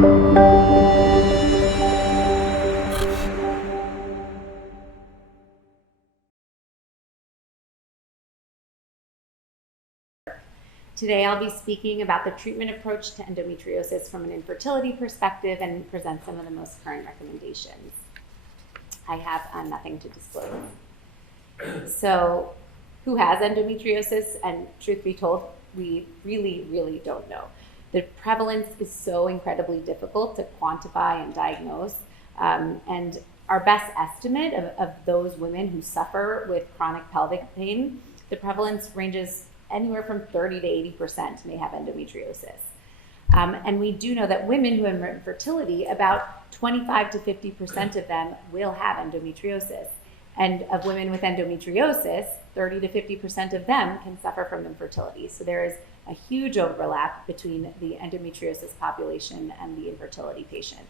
Today I'll be speaking about the treatment approach to endometriosis from an infertility perspective and present some of the most current recommendations. I have nothing to disclose. So, who has endometriosis? And truth be told, we really don't know. The prevalence is so incredibly difficult to quantify and diagnose. And our best estimate of those women who suffer with chronic pelvic pain, the prevalence ranges anywhere from 30 to 80% may have endometriosis. And we do know that women who have infertility, about 25 to 50% of them will have endometriosis. And of women with endometriosis, 30 to 50% of them can suffer from infertility. So there is a huge overlap between the endometriosis population and the infertility patient.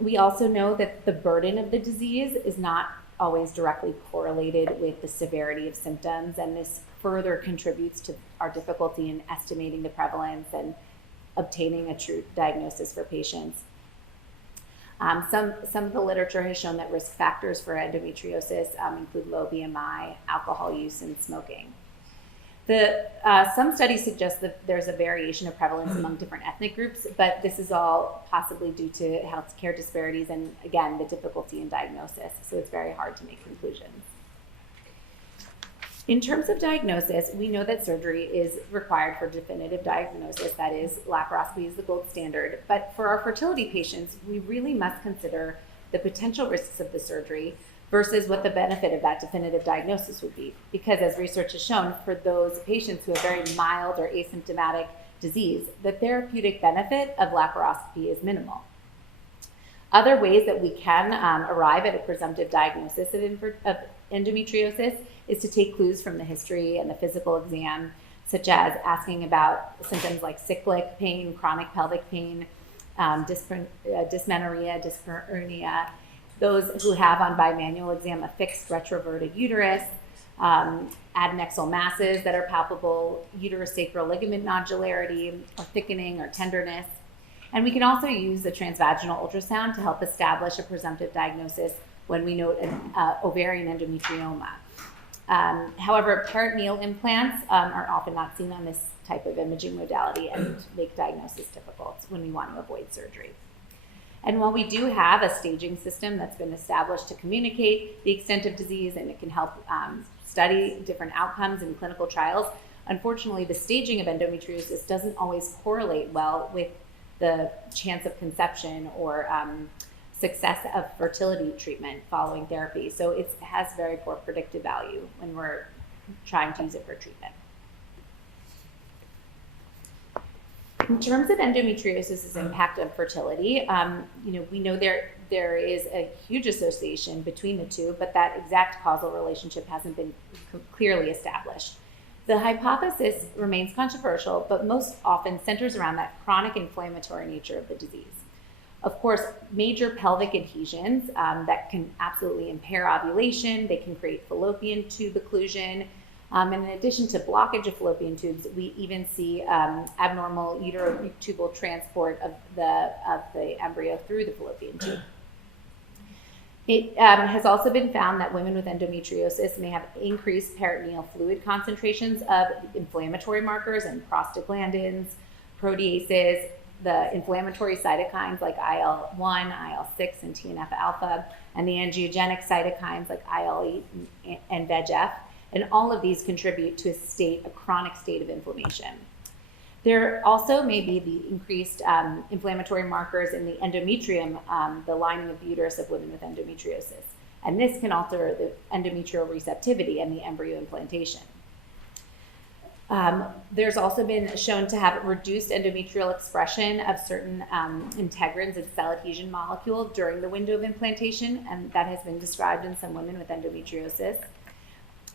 We also know that the burden of the disease is not always directly correlated with the severity of symptoms, and this further contributes to our difficulty in estimating the prevalence and obtaining a true diagnosis for patients. Some of the literature has shown that risk factors for endometriosis include low BMI, alcohol use, and smoking. Some studies suggest that there's a variation of prevalence among different ethnic groups, but this is all possibly due to healthcare disparities and, again, the difficulty in diagnosis, so it's very hard to make conclusions. In terms of diagnosis, we know that surgery is required for definitive diagnosis, that is, laparoscopy is the gold standard, but for our fertility patients, we really must consider the potential risks of the surgery versus what the benefit of that definitive diagnosis would be. Because as research has shown, for those patients who have very mild or asymptomatic disease, the therapeutic benefit of laparoscopy is minimal. Other ways that we can arrive at a presumptive diagnosis of endometriosis is to take clues from the history and the physical exam, such as asking about symptoms like cyclic pain, chronic pelvic pain, dysmenorrhea, dyspareunia, those who have on bimanual exam a fixed retroverted uterus, adnexal masses that are palpable, uterosacral ligament nodularity, or thickening or tenderness. And we can also use the transvaginal ultrasound to help establish a presumptive diagnosis when we note an ovarian endometrioma. However, peritoneal implants are often not seen on this type of imaging modality and make diagnosis difficult when we want to avoid surgery. And while we do have a staging system that's been established to communicate the extent of disease and it can help study different outcomes in clinical trials, unfortunately, the staging of endometriosis doesn't always correlate well with the chance of conception or success of fertility treatment following therapy. So it has very poor predictive value when we're trying to use it for treatment. In terms of endometriosis' impact on fertility, we know there is a huge association between the two, but that exact causal relationship hasn't been clearly established. The hypothesis remains controversial, but most often centers around that chronic inflammatory nature of the disease. Of course, major pelvic adhesions that can absolutely impair ovulation, they can create fallopian tube occlusion, and in addition to blockage of fallopian tubes, we even see abnormal uterotubal transport of the embryo through the fallopian tube. It has also been found that women with endometriosis may have increased peritoneal fluid concentrations of inflammatory markers and prostaglandins, proteases, the inflammatory cytokines like IL-1, IL-6, and TNF-alpha, and the angiogenic cytokines like IL-8 and VEGF. And all of these contribute to a chronic state of inflammation. There also may be the increased inflammatory markers in the endometrium, the lining of the uterus of women with endometriosis. And this can alter the endometrial receptivity and the embryo implantation. There's also been shown to have reduced endometrial expression of certain integrins and cell adhesion molecule during the window of implantation, and that has been described in some women with endometriosis.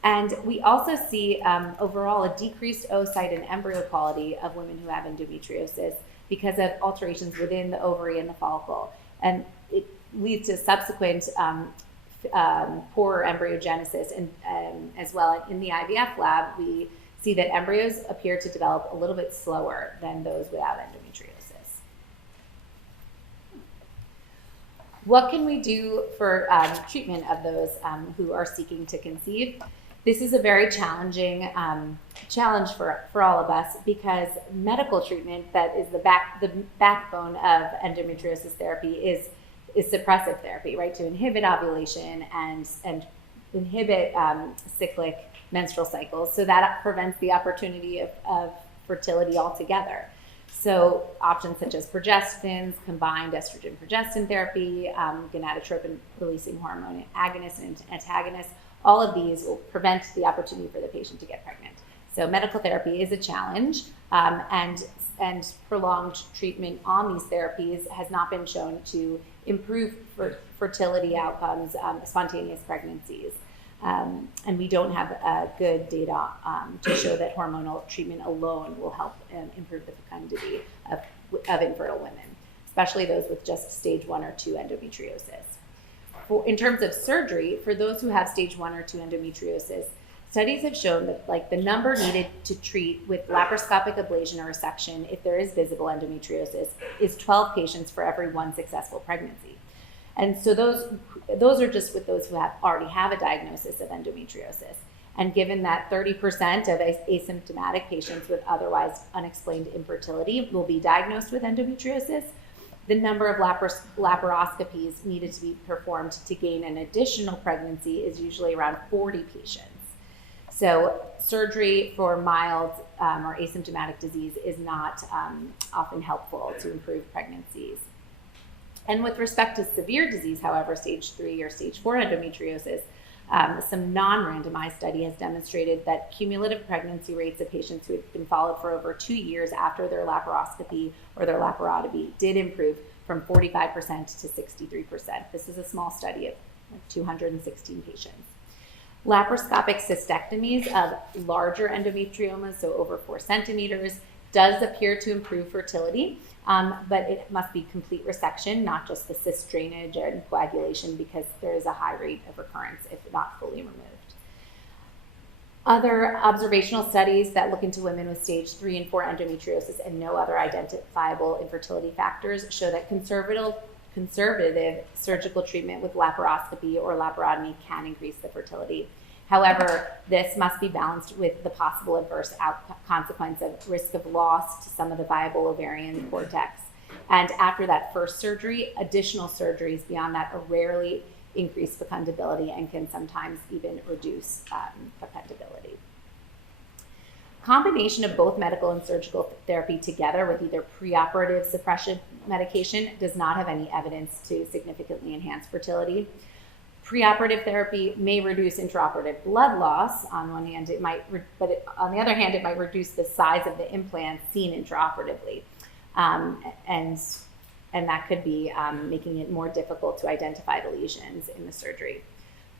And we also see overall a decreased oocyte and embryo quality of women who have endometriosis because of alterations within the ovary and the follicle. And it leads to subsequent poorer embryogenesis. And as well in the IVF lab, we see that embryos appear to develop a little bit slower than those without endometriosis. What can we do for treatment of those who are seeking to conceive? This is a very challenging challenge for all of us, because medical treatment, that is the backbone of endometriosis therapy, is suppressive therapy, right? To inhibit ovulation and inhibit cyclic menstrual cycles. So that prevents the opportunity of fertility altogether. So options such as progestins, combined estrogen-progestin therapy, gonadotropin-releasing hormone agonists and antagonists, all of these will prevent the opportunity for the patient to get pregnant. So medical therapy is a challenge, and prolonged treatment on these therapies has not been shown to improve fertility outcomes, spontaneous pregnancies. And we don't have good data to show that hormonal treatment alone will help improve the fecundity of infertile women, especially those with just stage 1 or 2 endometriosis. In terms of surgery, for those who have stage 1 or 2 endometriosis, studies have shown that the number needed to treat with laparoscopic ablation or resection, if there is visible endometriosis, is 12 patients for every 1 successful pregnancy. And so those are just with those who already have a diagnosis of endometriosis. And given that 30% of asymptomatic patients with otherwise unexplained infertility will be diagnosed with endometriosis, the number of laparoscopies needed to be performed to gain an additional pregnancy is usually around 40 patients. So surgery for mild or asymptomatic disease is not often helpful to improve pregnancies. And with respect to severe disease, however, stage 3 or stage 4 endometriosis, some non-randomized study has demonstrated that cumulative pregnancy rates of patients who had been followed for over 2 years after their laparoscopy or their laparotomy did improve from 45% to 63%. This is a small study of 216 patients. Laparoscopic cystectomies of larger endometriomas, so over 4 centimeters, does appear to improve fertility, but it must be complete resection, not just the cyst drainage and coagulation, because there is a high rate of recurrence if not fully removed. Other observational studies that look into women with stage 3 and 4 endometriosis and no other identifiable infertility factors show that conservative surgical treatment with laparoscopy or laparotomy can increase the fertility. However, this must be balanced with the possible adverse consequence of risk of loss to some of the viable ovarian cortex. And after that first surgery, additional surgeries beyond that are rarely increase fecundability and can sometimes even reduce fecundability. Combination of both medical and surgical therapy together with either preoperative suppression medication does not have any evidence to significantly enhance fertility. Preoperative therapy may reduce intraoperative blood loss. On one hand, it might, on the other hand, it might reduce the size of the implant seen intraoperatively, and that could be making it more difficult to identify the lesions in the surgery.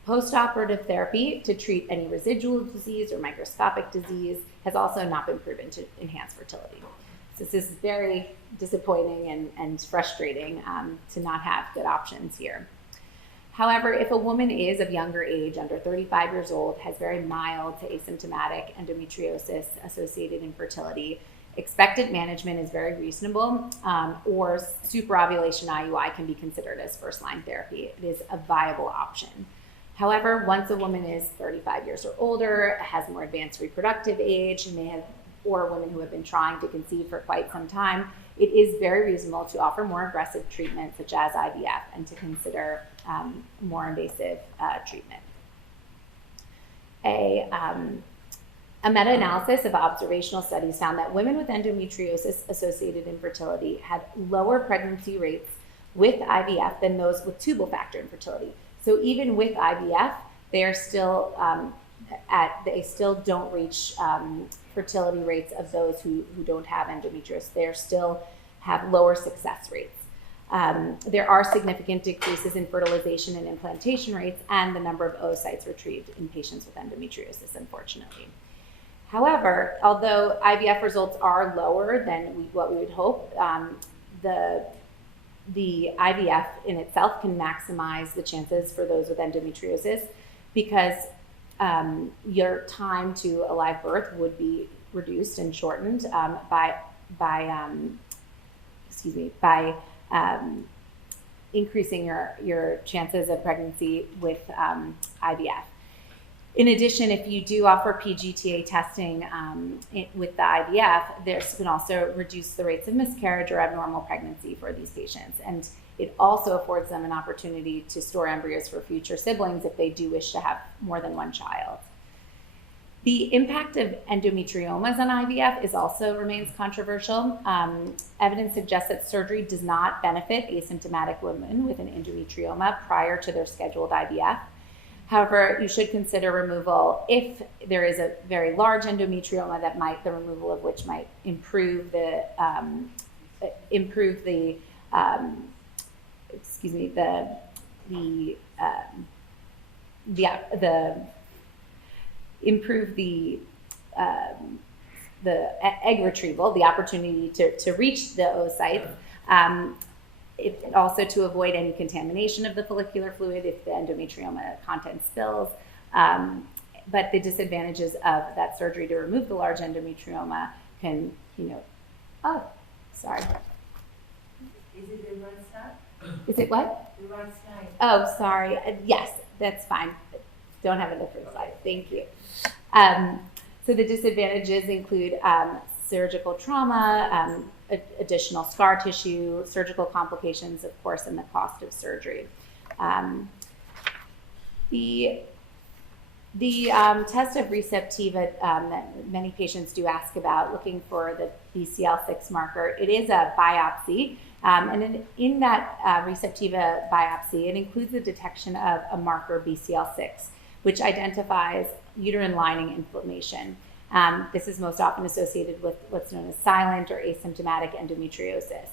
Postoperative therapy to treat any residual disease or microscopic disease has also not been proven to enhance fertility. So this is very disappointing and frustrating to not have good options here. However, if a woman is of younger age, under 35 years old, has very mild to asymptomatic endometriosis associated infertility, expectant management is very reasonable, or superovulation IUI can be considered as first-line therapy. It is a viable option. However, once a woman is 35 years or older, has more advanced reproductive age, or women who have been trying to conceive for quite some time, it is very reasonable to offer more aggressive treatment such as IVF and to consider more invasive treatment. A meta-analysis of observational studies found that women with endometriosis-associated infertility had lower pregnancy rates with IVF than those with tubal factor infertility. So even with IVF, they are still they still don't reach fertility rates of those who don't have endometriosis. They still have lower success rates. There are significant decreases in fertilization and implantation rates and the number of oocytes retrieved in patients with endometriosis, unfortunately. However, although IVF results are lower than what we would hope, the IVF in itself can maximize the chances for those with endometriosis because your time to a live birth would be reduced and shortened by increasing your chances of pregnancy with IVF. In addition, if you do offer PGTA testing with the IVF, this can also reduce the rates of miscarriage or abnormal pregnancy for these patients. And it also affords them an opportunity to store embryos for future siblings if they do wish to have more than one child. The impact of endometriomas on IVF also remains controversial. Evidence suggests that surgery does not benefit asymptomatic women with an endometrioma prior to their scheduled IVF. However, you should consider removal if there is a very large endometrioma the removal of which might improve the egg retrieval, the opportunity to reach the oocyte. Also to avoid any contamination of the follicular fluid if the endometrioma content spills. But the disadvantages of that surgery to remove the large endometrioma can, oh, sorry. Is it the right side? Is it what? The right side. Oh, sorry. Yes, that's fine. Don't have a different slide. Thank you. So the disadvantages include surgical trauma, additional scar tissue, surgical complications, of course, and the cost of surgery. The test of receptiva that many patients do ask about, looking for the BCL6 marker, it is a biopsy. And in that receptiva biopsy, it includes the detection of a marker BCL6, which identifies uterine lining inflammation. This is most often associated with what's known as silent or asymptomatic endometriosis.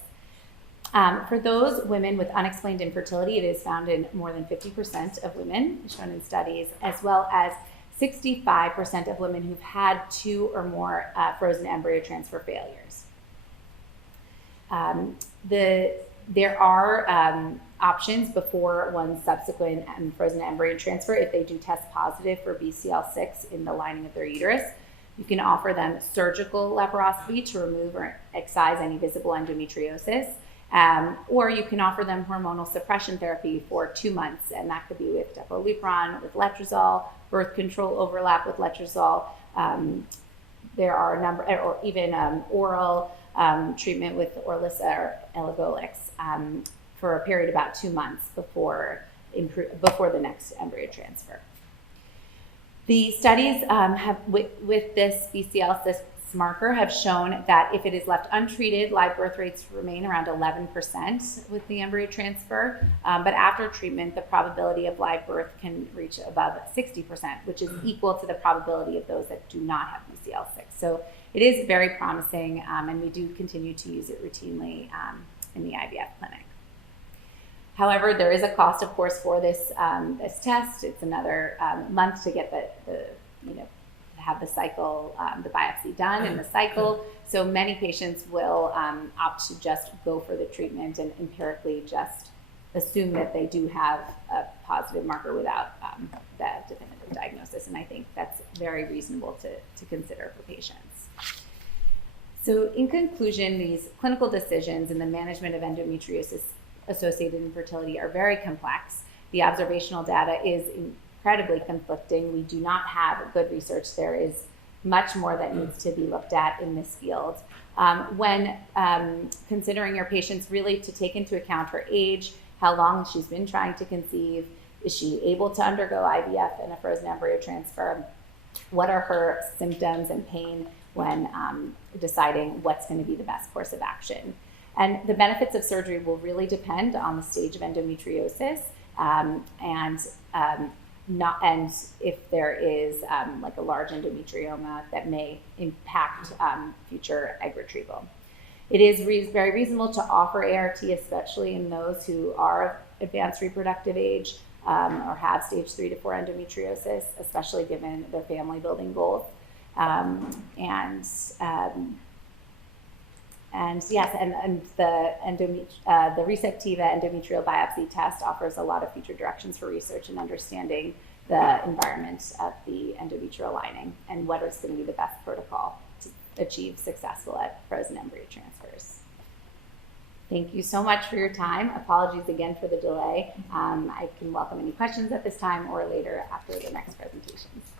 For those women with unexplained infertility, it is found in more than 50% of women, shown in studies, as well as 65% of women who've had 2 or more frozen embryo transfer failures. There are options before one subsequent frozen embryo transfer if they do test positive for BCL6 in the lining of their uterus. You can offer them surgical laparoscopy to remove or excise any visible endometriosis, or you can offer them hormonal suppression therapy for 2 months, and that could be with depo-lupron, with letrozole, birth control overlap with letrozole. There are a number, or even oral treatment with Orlissa or elagolix for a period of about 2 months before the next embryo transfer. The studies with this BCL6 marker have shown that if it is left untreated, live birth rates remain around 11% with the embryo transfer. But after treatment, the probability of live birth can reach above 60%, which is equal to the probability of those that do not have BCL6. So it is very promising, and we do continue to use it routinely in the IVF clinic. However, there is a cost, of course, for this test. It's another month to get have the cycle, the biopsy done in the cycle. So many patients will opt to just go for the treatment and empirically just assume that they do have a positive marker without that definitive diagnosis. And I think that's very reasonable to consider for patients. So in conclusion, these clinical decisions in the management of endometriosis associated infertility are very complex. The observational data is incredibly conflicting. We do not have good research. There is much more that needs to be looked at in this field. When considering your patients, really to take into account her age, how long she's been trying to conceive, is she able to undergo IVF and a frozen embryo transfer, what are her symptoms and pain when deciding what's going to be the best course of action. And the benefits of surgery will really depend on the stage of endometriosis and if there is like a large endometrioma that may impact future egg retrieval. It is very reasonable to offer ART, especially in those who are of advanced reproductive age or have stage 3 to 4 endometriosis, especially given their family building goals. And yes, and the Receptiva endometrial biopsy test offers a lot of future directions for research and understanding the environment of the endometrial lining and what is going to be the best protocol to achieve successful frozen embryo transfers. Thank you. Thank you so much for your time. Apologies again for the delay. I can welcome any questions at this time or later after the next presentations.